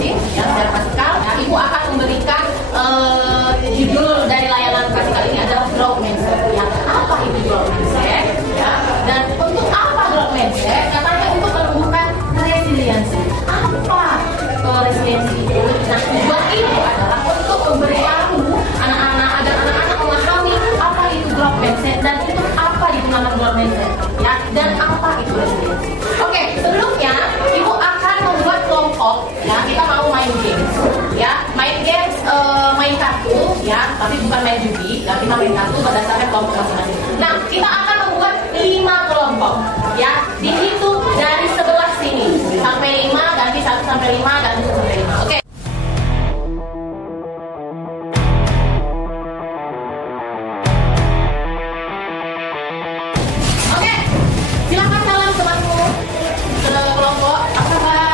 masing-masing ya, secara klasikal. Nah, Ibu akan memberikan judul dari layanan klasikal ini adalah growth mindset. Ya, apa itu growth mindset? Ya, dan untuk apa growth mindset? Katanya untuk menumbuhkan resiliensi. Apa resiliensi itu? Nah, tujuan itu adalah untuk memberitahu anak-anak agar anak-anak memahami apa itu growth mindset dan itu apa digunakan growth mindset. Ya, dan apa itu resiliensi. Oke, sebelumnya Ibu akan membuat kelompok. Ya, kita mau main games. Ya, main games, main kartu. Ya, tapi bukan main judi. Ya, kita main kartu berdasarkan kelompok masing-masing. Nah, kita akan membuat 5 kelompok. Ya, dihitung dari sebelah sini sampai 5, ganti 1 sampai 5, ganti 1 sampai 5. Oke. Oke, silakan salam temanmu ke kelompok. Apa kabar?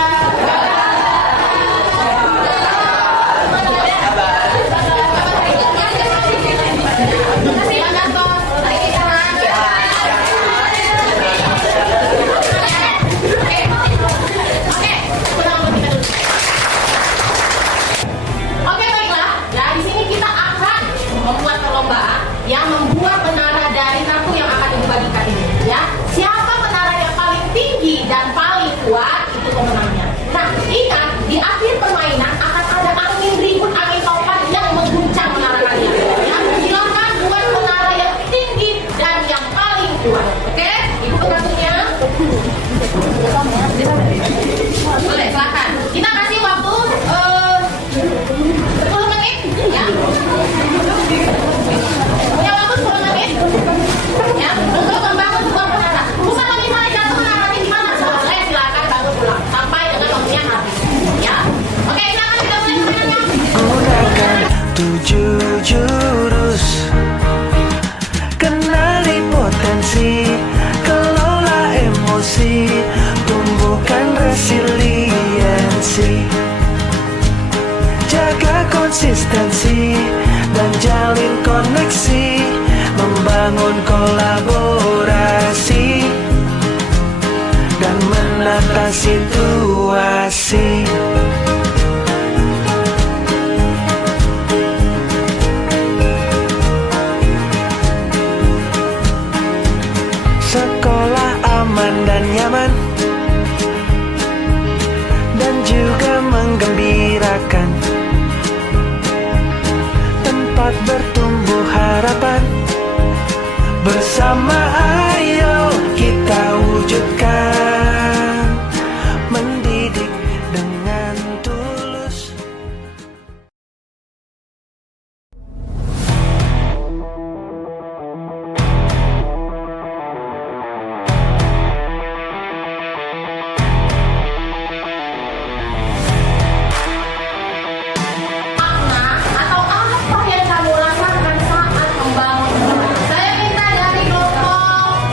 Silakan bos. Oke, baiklah. Ya, di sini kita akan membuat perlombaan yang membuat menara dari kartu yang akan dibagikan ini. Ya, siapa menara yang paling tinggi dan paling kuat itu pemenangnya. Nah, ingat di akhir permainan akan ada angin ribut, angin topan yang mengguncang menara kalian. Ya, silakan buat menara yang tinggi dan yang paling kuat. Oke, ibu kartunya. Boleh, silakan. Kita kasih waktu 10 menit. Ya. Punya waktu 10 menit. Ya, untuk membangun sebuah menara. Bukan misalnya jatuh menaranya di mana? Boleh, silakan bangun ulang sampai dengan waktunya habis. Ya. Oke, silakan kita mulai permainannya. Gunakan 7 jurus, kenali potensi, kelola emosi, tumbuhkan resiliensi, jaga konsistensi dan jalin koneksi, membangun kolaborasi dan menata situasi. Sekolah aman dan nyaman dan juga menggembirakan, tempat bertumbuh harapan. Bersama ayo kita wujudkan, mendidik dengan tulus. Makna atau apa yang kamu rasakan saat membangun. Saya minta dari kelompok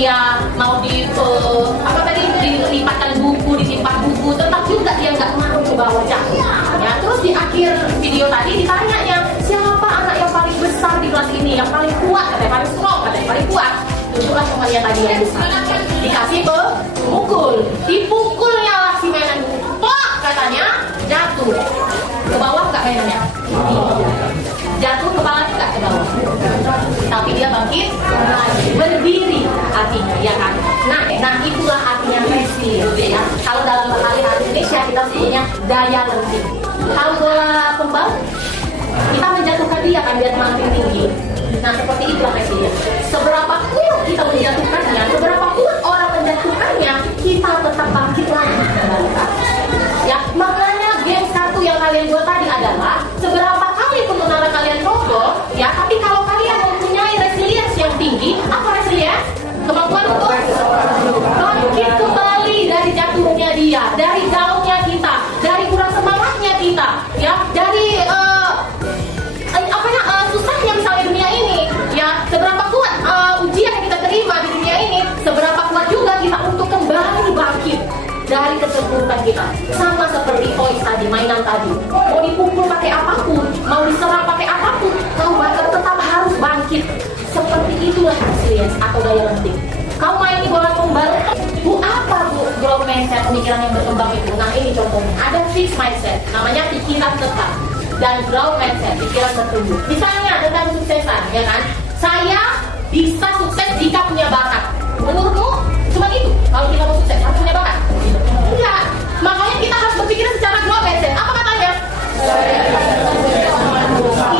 dia mau dilipatkan buku, disimpan buku, tetap juga dia nggak mau ke bawah jatuh. Ya, terus di akhir video tadi ditanyanya, siapa anak yang paling besar di kelas ini, yang paling kuat, katanya paling strong, katanya paling kuat. Tunjuklah temannya tadi yang besar. Dikasih pukul, dipukulnya lah si mainan, katanya jatuh ke bawah, nggak mainannya? Jatuh kepala nggak ke bawah, tapi dia bangkit berdiri, artinya ya kan. Nah itulah artinya resilience ya. Kalau dalam bahasa Indonesia kita sebutnya daya lenting. Kalau bola kembang kita menjatuhkan dia kan biar makin tinggi. Nah seperti itulah resilience. Seberapa kuat kita menjatuhkannya, seberapa kuat orang menjatuhkannya, kita tetap bangkit lagi. Ya, makanya game satu yang kalian buat tadi adalah seberapa kali pengenalan kalian roboh, ya. Tapi kalau kalian mempunyai resilience yang tinggi, apa resilience? Kemampuan untuk bangkit kembali dari jatuhnya dia, dari down-nya kita, dari kurang semangatnya kita, ya, dari susahnya misalnya dunia ini, ya. Seberapa kuat ujian yang kita terima di dunia ini, seberapa kuat juga kita untuk kembali bangkit dari keterpurukan kita. Sama seperti toys tadi, mainan tadi. Mau dipukul pakai apapun, mau diserang pakai apapun, kau tetap harus bangkit. Seperti itulah resilience atau daya lenting. Kau main di bola kembang, bu apa bu growth mindset, pemikiran yang berkembang itu? Nah ini contohnya, ada fixed mindset, namanya pikiran tetap, dan growth mindset, pikiran bertumbuh. Misalnya tentang kesuksesan, ya kan? Saya bisa sukses jika punya bakat. Menurutmu cuma itu? Kalau kita mau sukses harus punya bakat? Enggak. Makanya kita harus berpikir secara growth mindset. Apa katanya?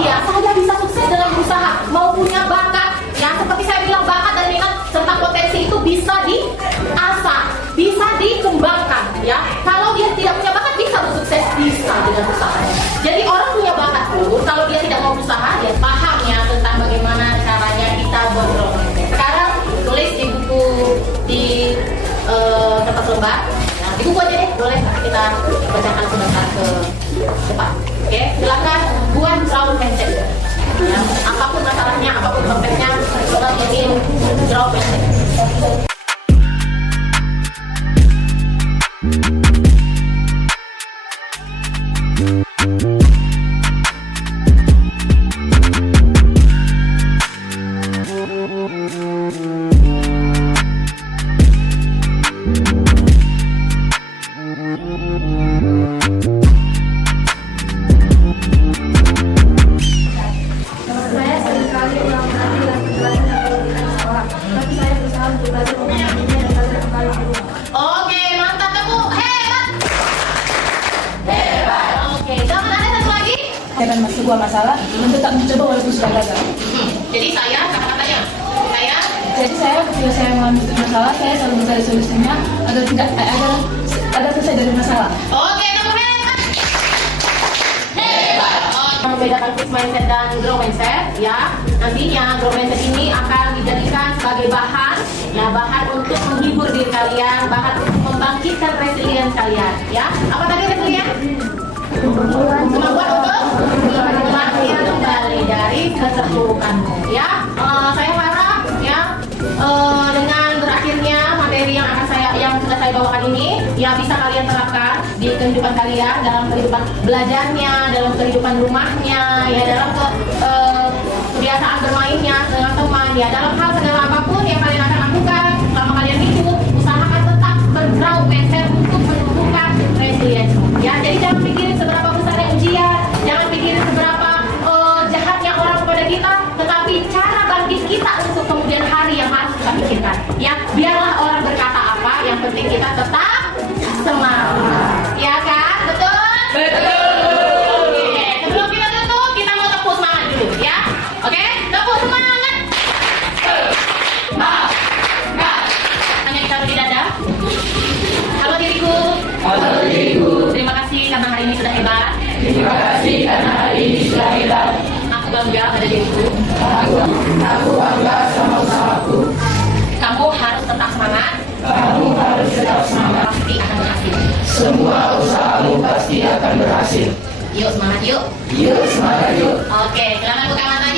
Iya, saya bisa sukses dengan berusaha. Mau punya bakat, ya seperti saya bilang, bakat dan minat serta potensi itu bisa diasah, bisa dikembangkan, ya. Kalau dia tidak punya bakat, bisa sukses, bisa dengan usaha. Jadi orang punya bakat pun, kalau dia tidak mau berusaha, dia paham ya tentang bagaimana caranya kita bergrowth. Sekarang tulis di buku di kertas lembar. Nah, di buku aja deh, boleh kita bacakan sebentar ke depan. Oke, silakan buat growth mindset. Ya, apapun masalahnya, apapun konteksnya, kita bikin growth mindset. Oke, mantap kamu, hebat. Oke, jangan ada satu lagi. Dengan sebuah masalah dan tetap mencoba walaupun sudah gagal. Jadi saya, kata-katanya, Jadi saya ketika saya mengalami masalah, saya selalu mencari solusinya agar tidak agar selesai dari masalah. Oke, kamu hebat. Membedakan fixed mindset dan growth mindset, ya. Nantinya growth mindset ini akan dijadikan sebagai bahan, ya, bahan untuk menghibur diri kalian, bahan untuk membangkitkan resilience kalian, ya. Apa tadi resilience? Kemampuan untuk bangkit kembali dari keterpurukanmu, ya. Saya harap, ya, dengan berakhirnya materi yang sudah saya bawakan ini, ya, bisa kalian terapkan di kehidupan kalian, dalam kehidupan belajarnya, dalam kehidupan rumahnya, ya, dalam kebiasaan bermainnya dengan teman, ya, dalam hal segala apapun yang kalian akan lakukan selama kalian hidup, usahakan tetap bergrowth mindset untuk menumbuhkan resilience, ya. Jadi jangan pikirin seberapa besarnya ujian, jangan pikirin seberapa jahatnya orang kepada kita, tetapi cara bangkit kita untuk kemudian hari yang harus kita pikirkan, ya. Biarlah orang berkata apa, yang penting kita tetap semangat, ya kan? Betul? Oke, sebelum kita tutup, kita mau tepuk semangat dulu, ya. Oke, tepuk semangat. Hanya ditaruh di dada. Halo diriku. Terima kasih karena hari ini sudah hebat. Aku bangga pada diriku. Aku bangga sama usahaku. Kamu harus tetap semangat. Pasti akan berhasil. Semua usahamu pasti akan berhasil. Yuk semangat yuk. Yuk, semangat yuk. Oke, silakan buka mata.